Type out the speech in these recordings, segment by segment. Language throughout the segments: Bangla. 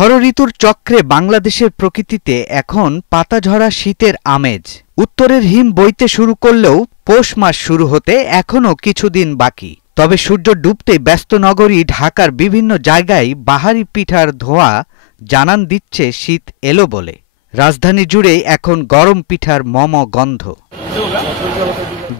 ষড়ঋতুর চক্রে বাংলাদেশের প্রকৃতিতে এখন পাতাঝরা শীতের আমেজ। উত্তরের হিম বইতে শুরু করলেও পৌষ মাস শুরু হতে এখনও কিছুদিন বাকি। তবে সূর্য ডুবতে ব্যস্ত নগরী ঢাকার বিভিন্ন জায়গায় বাহারি পিঠার ধোঁয়া জানান দিচ্ছে শীত এলো বলে। রাজধানী জুড়ে এখন গরম পিঠার মম গন্ধ।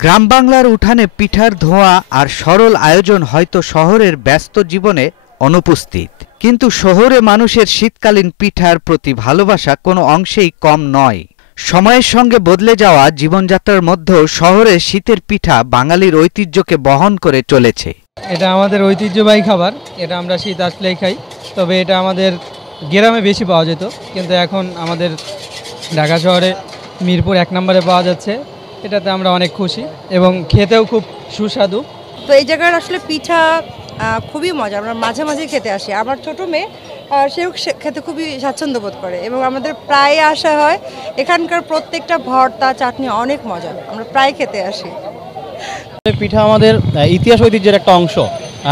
গ্রাম বাংলার উঠানে পিঠার ধোঁয়া আর সরল আয়োজন হয়তো শহরের ব্যস্ত জীবনে অনুপস্থিত, কিন্তু শহরে মানুষের শীতকালীন পিঠার প্রতি ভালোবাসা কোনো অংশেই কম নয়। সময়ের সঙ্গে বদলে যাওয়া জীবনযাত্রার মধ্যেও শহরে শীতের পিঠা বাঙালির ঐতিহ্যকে বহন করে চলেছে। এটা আমাদের ঐতিহ্যবাহী খাবার, এটা আমরা শীত আসলেই খাই। তবে এটা আমাদের গ্রামে বেশি পাওয়া যেত, কিন্তু এখন আমাদের ঢাকা শহরে মিরপুর 1 নম্বরে পাওয়া যাচ্ছে। এটাতে আমরা অনেক খুশি এবং খেতেও খুব সুস্বাদু। তো এই জায়গার আসলে পিঠা খুবই মজা, আমরা মাঝে মাঝে খেতে আসি। আমার ছোটো মেয়ে সেও খেতে খুবই স্বাচ্ছন্দ্য বোধ করে এবং আমাদের প্রায় আসা হয়। এখানকার প্রত্যেকটা ভর্তা চাটনি অনেক মজা, আমরা প্রায় খেতে আসি। পিঠা আমাদের ইতিহাস ঐতিহ্যের একটা অংশ।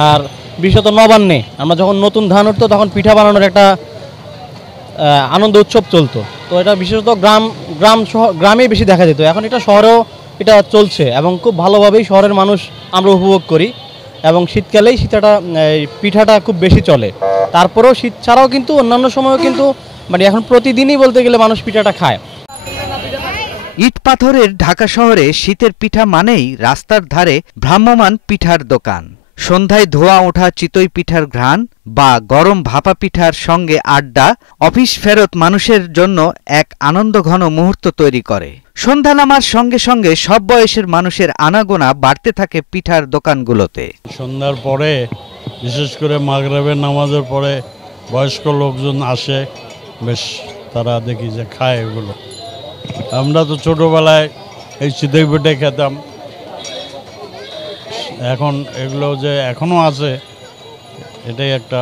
আর বিশেষত নবান্নে আমরা যখন নতুন ধান উঠতো তখন পিঠা বানানোর একটা আনন্দ উৎসব চলতো। তো এটা বিশেষত গ্রামেই বেশি দেখা যেত। এখন এটা শহরেও এটা চলছে এবং খুব ভালোভাবেই শহরের মানুষ আমরা উপভোগ করি এবং শীতকালেই পিঠাটা খুব বেশি চলে। তারপরেও শীত ছাড়াও কিন্তু অন্যান্য সময়ও কিন্তু এখন প্রতিদিনই বলতে গেলে মানুষ পিঠাটা খায়। ইট পাথরের ঢাকা শহরে শীতের পিঠা মানেই রাস্তার ধারে ভ্রাম্যমান পিঠার দোকান। সন্ধ্যায় ধোঁয়া ওঠা চিতই পিঠার ঘ্রাণ বা গরম ভাপা পিঠার সঙ্গে আড্ডা অফিস ফেরত মানুষের জন্য এক আনন্দঘন মুহূর্ত তৈরি করে। সন্ধ্যা নামার সঙ্গে সঙ্গে সব বয়সের মানুষের আনাগোনা বাড়তে থাকে পিঠার দোকানগুলোতে। সন্ধ্যার পরে বিশেষ করে মাগরিবের নামাজের পরে বয়স্ক লোকজন আসে, বেশ তারা দেখি যে খায় এগুলো। আমরা তো ছোটোবেলায় এই চিতই পিঠে খেতাম, এখন এগুলো যে এখনও আছে এটাই একটা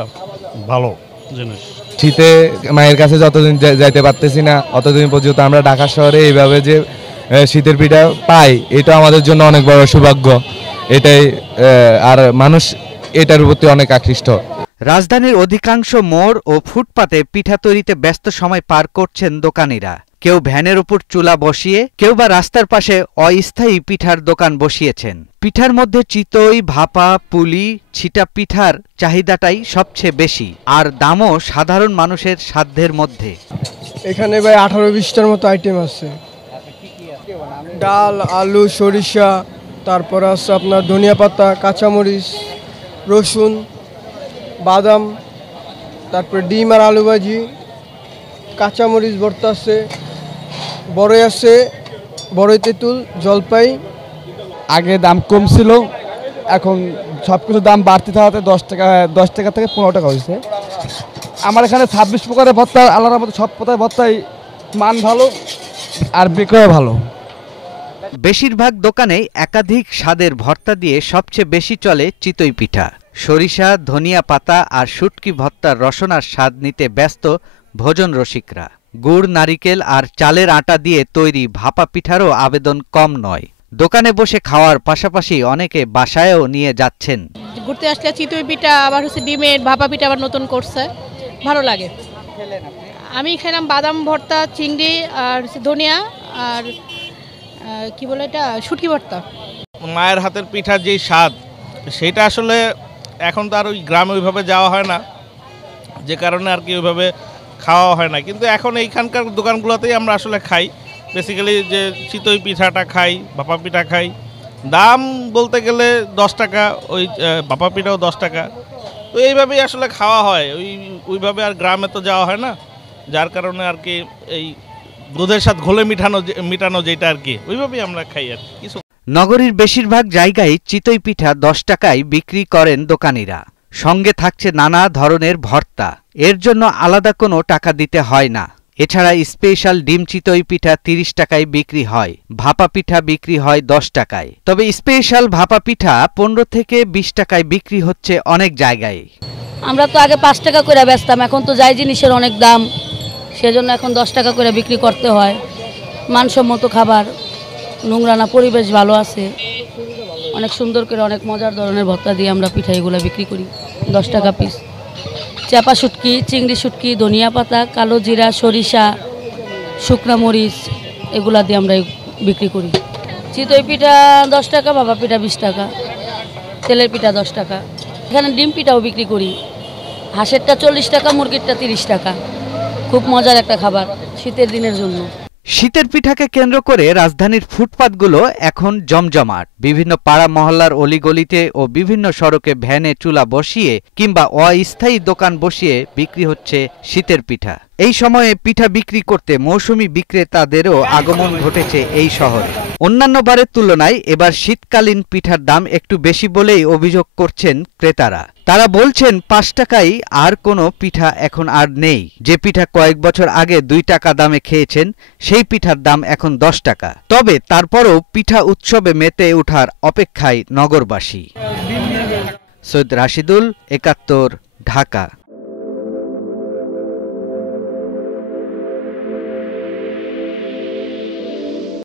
ভালো জিনিস। শীতে মায়ের কাছে যতদিন যাইতে পারতেছি না অতদিন পর্যন্ত আমরা ঢাকা শহরে এইভাবে যে শীতের পিঠা পাই, এটা আমাদের জন্য অনেক বড় সৌভাগ্য। এটাই আর মানুষ এটার প্রতি অনেক আকৃষ্ট। রাজধানীর অধিকাংশ মোড় ও ফুটপাতে পিঠা তৈরিতে ব্যস্ত সময় পার করছেন দোকানিরা। কেউ ভ্যানের উপর চুলা বসিয়ে, কেউ বা রাস্তার পাশে অস্থায়ী পিঠার দোকান বসিয়েছেন। পিঠার মধ্যে চিতই, ভাপা, পুলি, ছিটা পিঠার চাহিদাটাই সবচেয়ে বেশি, আর দামও সাধারণ মানুষের সাধ্যের মধ্যে। এখানে ভাই 18-20টার মতো আইটেম আছে। ডাল, আলু, সরিষা, তারপর আছে আপনার ধনিয়া পাতা, কাঁচামরিচ, রসুন, বাদাম, তারপর ডিম আর আলু ভাজি, কাঁচামরিচ ভর্তা আছে, বড়ই আছে, বড়ই, তেঁতুল, জলপাই। আগে দাম কম ছিল, এখন সব কিছু দাম বাড়তে থাকাতে 10 টাকা থেকে 15 টাকা হয়েছে। আমার এখানে 26 প্রকারের ভর্তা, আলাদার মতো সব প্রকারের ভর্তাই মান ভালো আর বিক্রয় ভালো। বেশিরভাগ দোকানে একাধিক স্বাদের ভর্তা দিয়ে সবচেয়ে বেশি চলে চিতই পিঠা। সরিষা, ধনিয়া পাতা আর শুটকি ভর্তার রসনার স্বাদ নিতে ব্যস্ত ভোজন রসিকরা। গুড়, নারিকেল আর চালের আটা দিয়ে তৈরি ভাপা পিঠারও আবেদন কম নয়। দোকানে বসে খাওয়ার পাশাপাশি অনেকে বাসায়ও নিয়ে যাচ্ছেন। ঘুরতে আসলে চিতই পিঠা, আবার ডিমের ভাপা পিঠা আবার নতুন করছে, ভালো লাগে। আমি খেলাম বাদাম ভর্তা, চিংড়ি আর ধনিয়া আর কি বলে এটা শুটকি ভর্তা। মায়ের হাতের পিঠার যেই স্বাদ, সেটা আসলে এখন তো আর ওই গ্রামে ওইভাবে যাওয়া হয় না, যে কারণে আর কি ওইভাবে খাওয়া হয় না। কিন্তু এখন এইখানকার দোকানগুলোতেই আমরা আসলে খাই, বেসিক্যালি যে চিতই পিঠাটা খাই, ভাপা পিঠা খাই। দাম বলতে গেলে 10 টাকা, ওই ভাপা পিঠাও 10 টাকা। তো এইভাবেই আসলে খাওয়া হয়, ওইভাবে আর গ্রামে তো যাওয়া হয় না, যার কারণে আর কি এই দুধের সাথে ঘোলে মিটানো যেটা আর কি, ওইভাবেই আমরা খাই আর কিছু। নগরীর বেশিরভাগ জায়গায় চিতই পিঠা 10 টাকায় বিক্রি করেন দোকানিরা। সঙ্গে থাকছে নানা ধরনের ভর্তা, এর জন্য আলাদা কোনো টাকা দিতে হয় না। এছাড়া স্পেশাল ডিম চিতই পিঠা 30 টাকায় বিক্রি হয়, ভাপা পিঠা বিক্রি হয় 10 টাকায়। তবে স্পেশাল ভাপা পিঠা 15 থেকে 20 টাকায় বিক্রি হচ্ছে অনেক জায়গায়। আমরা তো আগে 5 টাকা করে বেচতাম, এখন তো যাই জিনিসের অনেক দাম, সেজন্য এখন 10 টাকা করে বিক্রি করতে হয়। মানসম্মত খাবার, নোংরা না, পরিবেশ ভালো আছে, অনেক সুন্দর করে অনেক মজার ধরনের ভর্তা দিয়ে আমরা পিঠা এগুলো বিক্রি করি, 10 টাকা পিস। চাপা শুটকি, চিংড়ি শুটকি, ধনিয়া পাতা, কালো জিরা, সরিষা, শুকনা মরিচ এগুলা দিয়ে আমরা বিক্রি করি। চিতই পিঠা 10 টাকা, ভাপা পিঠা 20 টাকা, তেলের পিঠা 10 টাকা। এখানে ডিম পিঠাও বিক্রি করি, হাঁসেরটা 40 টাকা, মুরগিরটা 30 টাকা। খুব মজার একটা খাবার শীতের দিনের জন্য। শীতের পিঠাকে কেন্দ্র করে রাজধানীর ফুটপাতগুলো এখন জমজমাট। বিভিন্ন পাড়া মহল্লার অলিগলিতে ও বিভিন্ন সড়কে ভ্যানে চুলা বসিয়ে কিংবা অস্থায়ী দোকান বসিয়ে বিক্রি হচ্ছে শীতের পিঠা। এই সময়ে পিঠা বিক্রি করতে মৌসুমী বিক্রেতাদেরও আগমন ঘটেছে এই শহরে। অন্যান্য বারের তুলনায় এবার শীতকালীন পিঠার দাম একটু বেশি বলেই অভিযোগ করছেন ক্রেতারা। তারা বলছেন 5 টাকায় আর কোনো পিঠা এখন আর নেই। যে পিঠা কয়েক বছর আগে 2 টাকা দামে খেয়েছেন সেই পিঠার দাম এখন 10 টাকা। তবে তারপরও পিঠা উৎসবে মেতে ওঠার অপেক্ষায় নগরবাসী। সৈয়দ রাশিদুল, 71, ঢাকা।